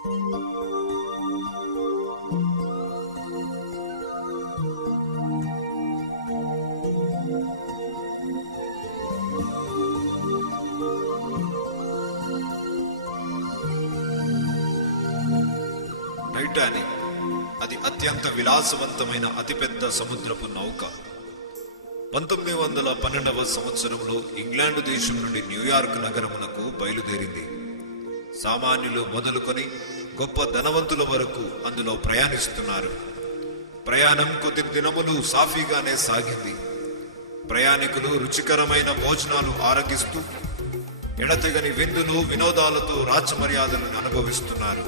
Titanic అది అత్యంత విలాసవంతమైన అతిపెద్ద సముద్రపు నౌక. 1912వ సంవత్సరంలో ఇంగ్లాండు దేశం నుండి న్యూయార్క్ నగరమునకు బయలుదేరింది. సామాన్యులు మొదలుకొని గొప్ప ధనవంతుల వరకు అందులో ప్రయాణిస్తున్నారు. ప్రయాణం కొద్ది దినములు సాఫీగానే సాగింది. ప్రయాణికులు రుచికరమైన భోజనాలు ఆరగిస్తూ ఎడతెగని విందులు వినోదాలతో రాజమర్యాదలను అనుభవిస్తున్నారు.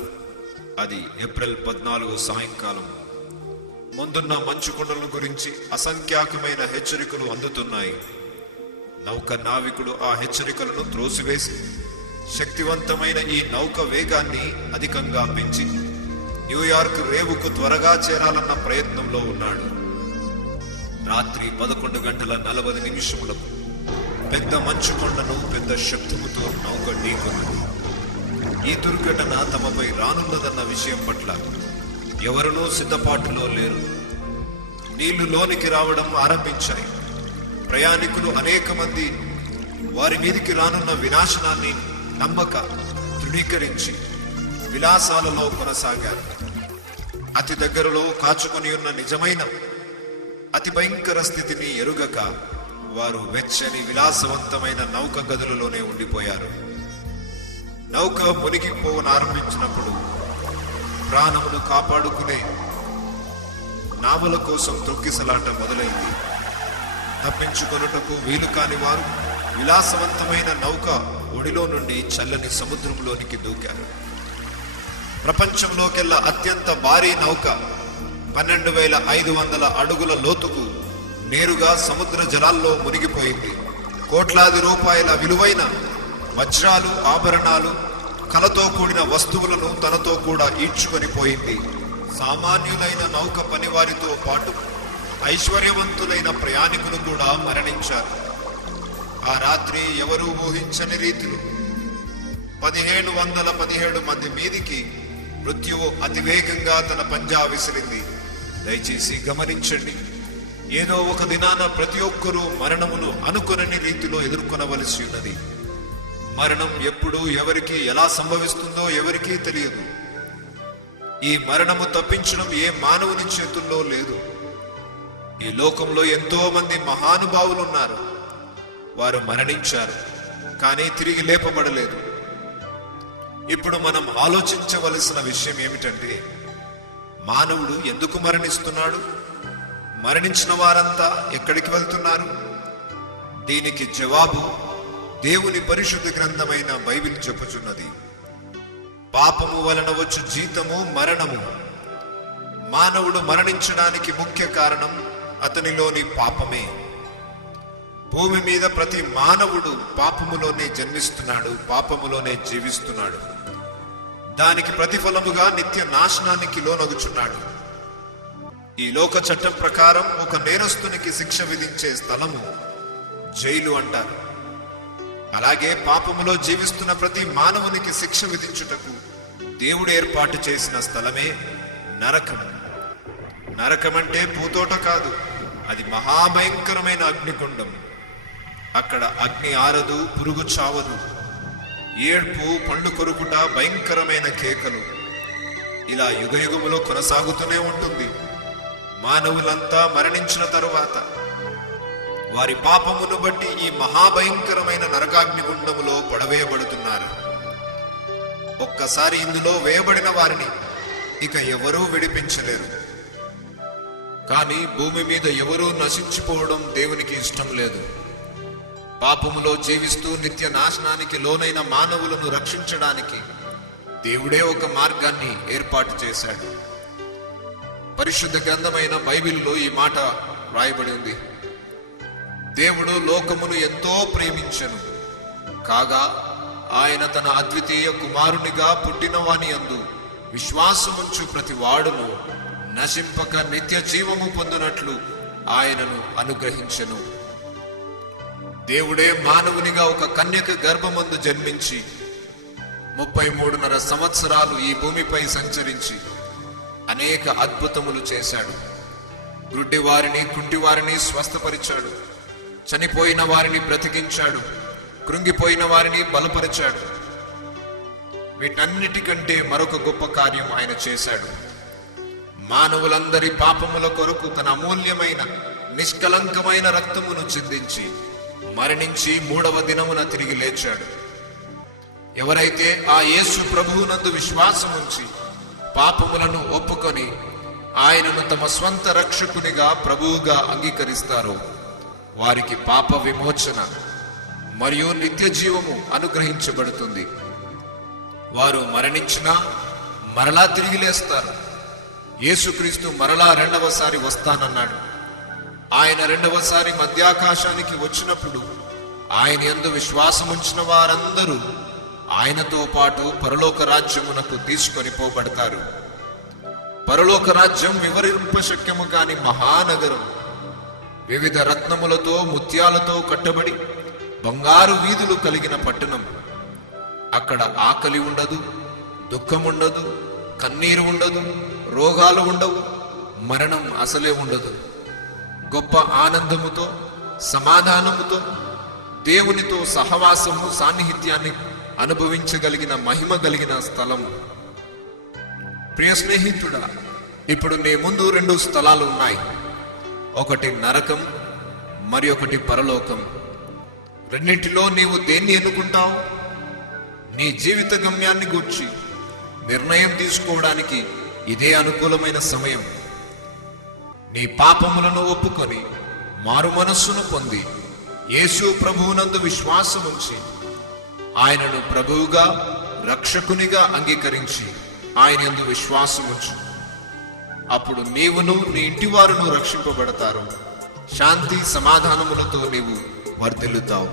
అది ఏప్రిల్ 14 సాయంకాలం. ముందున్న మంచు కొండల గురించి అసంఖ్యాకమైన హెచ్చరికలు అందుతున్నాయి. నౌక నావికుడు ఆ హెచ్చరికలను త్రోసివేసి శక్తివంతమైన ఈ నౌక వేగాన్ని అధికంగా పెంచి న్యూయార్క్ రేవుకు త్వరగా చేరాలన్న ప్రయత్నంలో ఉన్నాడు. రాత్రి 11:40 పెద్ద మంచు కొండను పెద్ద శబ్దముతో నౌక ఢీకొన్నది. ఈ దుర్ఘటన తమపై రానున్నదన్న విషయం పట్ల ఎవరునూ సిద్ధపాటులో లేరు. నీళ్లు లోనికి రావడం ఆరంభించాయి. ప్రయాణికులు అనేక మంది వారి మీదికి రానున్న వినాశనాన్ని నమ్మక తృణీకరించి విలాసాలలో కొనసాగారు. అతి దగ్గరలో కాచుకొని ఉన్న నిజమైన అతి భయంకర స్థితిని ఎరుగక వారు వెచ్చని విలాసవంతమైన నౌక గదులలోనే ఉండిపోయారు. నౌక మునిగిపోవనారంభించినప్పుడు ప్రాణమును కాపాడుకునే నావల కోసం తొక్కిసలాట మొదలైంది. తప్పించుకొనుటకు వీలు కాని వారు విలాసవంతమైన నౌక ఒడిలో నుండి చల్లని సముద్రంలోనికి దూకారు. ప్రపంచంలోకెల్లా అత్యంత భారీ నౌక 12,500 అడుగుల లోతుకు నేరుగా సముద్ర జలాల్లో మునిగిపోయింది. కోట్లాది రూపాయల విలువైన వజ్రాలు, ఆభరణాలు, కలతో కూడిన వస్తువులను తనతో కూడా ఈడ్చుకొని పోయింది. సామాన్యులైన నౌక పనివారితో పాటు ఐశ్వర్యవంతులైన ప్రయాణికులు కూడా మరణించారు. ఆ రాత్రి ఎవరూ ఊహించని రీతిలో 1717 మంది మీదికి మృత్యువు అతివేగంగా తన పంజా విసిరింది. దయచేసి గమనించండి, ఏదో ఒక దినాన ప్రతి ఒక్కరూ మరణమును అనుకొనని రీతిలో ఎదుర్కొనవలసి ఉన్నది. మరణం ఎప్పుడు ఎవరికి ఎలా సంభవిస్తుందో ఎవరికీ తెలియదు. ఈ మరణము తప్పించడం ఏ మానవుని చేతుల్లో లేదు. ఈ లోకంలో ఎంతో మంది మహానుభావులు ఉన్నారు. వారు మరణించారు, కానీ తిరిగి లేపబడలేదు. ఇప్పుడు మనం ఆలోచించవలసిన విషయం ఏమిటంటే, మానవుడు ఎందుకు మరణిస్తున్నాడు? మరణించిన వారంతా ఎక్కడికి వెళ్తున్నారు? దీనికి జవాబు దేవుని పరిశుద్ధ గ్రంథమైన బైబిల్ చెప్పుచున్నది. పాపము వలన వచ్చు జీతము మరణము. మానవుడు మరణించడానికి ముఖ్య కారణం అతనిలోని పాపమే. భూమి మీద ప్రతి మానవుడు పాపములోనే జన్మిస్తున్నాడు, పాపములోనే జీవిస్తున్నాడు. దానికి ప్రతిఫలముగా నిత్య నాశనానికి లోనగుచున్నాడు. ఈ లోక చట్టం ప్రకారం ఒక నేరస్తునికి శిక్ష విధించే స్థలము జైలు అంటారు. అలాగే పాపములో జీవిస్తున్న ప్రతి మానవునికి శిక్ష విధించుటకు దేవుడు ఏర్పాటు చేసిన స్థలమే నరకం. నరకం అంటే పూతోట కాదు, అది మహాభయంకరమైన అగ్నిగుండం. అక్కడ అగ్ని ఆరదు, పురుగు చావదు. ఏడ్పు, పండ్లు కొరుకుట, భయంకరమైన కేకలు, ఇలా యుగయుగములో కొనసాగుతూనే ఉంటుంది. మానవులంతా మరణించిన తరువాత వారి పాపమును బట్టి ఈ మహాభయంకరమైన నరకాగ్నిగుండములో పడవేయబడుతున్నారు. ఒక్కసారి ఇందులో వేయబడిన వారిని ఇక ఎవరూ విడిపించలేరు. కానీ భూమి మీద ఎవరూ నశించిపోవడం దేవునికి ఇష్టం లేదు. పాపములో జీవిస్తూ నిత్య నాశనానికి లోనైన మానవులను రక్షించడానికి దేవుడే ఒక మార్గాన్ని ఏర్పాటు చేశాడు. పరిశుద్ధ గ్రంథమైన బైబిల్లో ఈ మాట రాయబడి ఉంది. దేవుడు లోకమును ఎంతో ప్రేమించెను, కాగా ఆయన తన అద్వితీయ కుమారునిగా పుట్టిన వాని యందు విశ్వాసముంచు ప్రతి వాడును నశింపక నిత్య జీవము పొందునట్లు ఆయనను అనుగ్రహించెను. దేవుడే మానవునిగా ఒక కన్యక గర్భమందు జన్మించి 33.5 సంవత్సరాలు ఈ భూమిపై సంచరించి అనేక అద్భుతములు చేశాడు. గుడ్డి వారిని, కుంటి వారిని స్వస్థపరిచాడు. చనిపోయిన వారిని బ్రతికించాడు. కృంగిపోయిన వారిని బలపరిచాడు. వీటన్నిటికంటే మరొక గొప్ప కార్యం ఆయన చేశాడు. మానవులందరి పాపముల కొరకు తన అమూల్యమైన నిష్కలంకమైన రక్తమును చిందించి మరణించి 3వ దినమున తిరిగి లేచాడు. ఎవరైతే ఆ యేసు ప్రభువునందు విశ్వాసం ఉంచి పాపములను ఒప్పుకొని ఆయనను తమ స్వంత రక్షకునిగా, ప్రభువుగా అంగీకరిస్తారో వారికి పాప విమోచన మరియు నిత్య జీవము అనుగ్రహించబడుతుంది. వారు మరణించినా మరలా తిరిగి లేస్తారు. యేసుక్రీస్తు మరలా 2వసారి వస్తానన్నాడు. ఆయన 2వసారి మధ్యాకాశానికి వచ్చినప్పుడు ఆయన యందు విశ్వాసముంచిన వారందరూ ఆయనతో పాటు పరలోక రాజ్యమునకు తీసుకొని పోబడతారు. పరలోక రాజ్యం వివరింపశక్యము కాని మహానగరం, వివిధ రత్నములతో ముత్యాలతో కట్టబడి బంగారు వీధులు కలిగిన పట్టణం. అక్కడ ఆకలి ఉండదు, దుఃఖం ఉండదు, కన్నీరు ఉండదు, రోగాలు ఉండవు, మరణం అసలే ఉండదు. గొప్ప ఆనందముతో, సమాధానముతో, దేవునితో సహవాసము, సాన్నిహిత్యాన్ని అనుభవించగలిగిన మహిమ కలిగిన స్థలము. ప్రియ స్నేహితుడా, ఇప్పుడు నీ ముందు 2 స్థలాలు ఉన్నాయి. ఒకటి నరకం, మరి ఒకటి పరలోకం. రెండింటిలో నీవు దేన్ని ఎన్నుకుంటావు? నీ జీవిత గమ్యాన్ని గూర్చి నిర్ణయం తీసుకోవడానికి ఇదే అనుకూలమైన సమయం. నీ పాపములను ఒప్పుకొని మారు మనస్సును పొంది యేసు ప్రభువునందు విశ్వాసముంచి ఆయనను ప్రభువుగా, రక్షకునిగా అంగీకరించి ఆయన యందు విశ్వాసముంచు. అప్పుడు నీవును నీ ఇంటి వారును రక్షింపబడతారు. శాంతి సమాధానములతో నీవు వర్ధిల్లుతావు.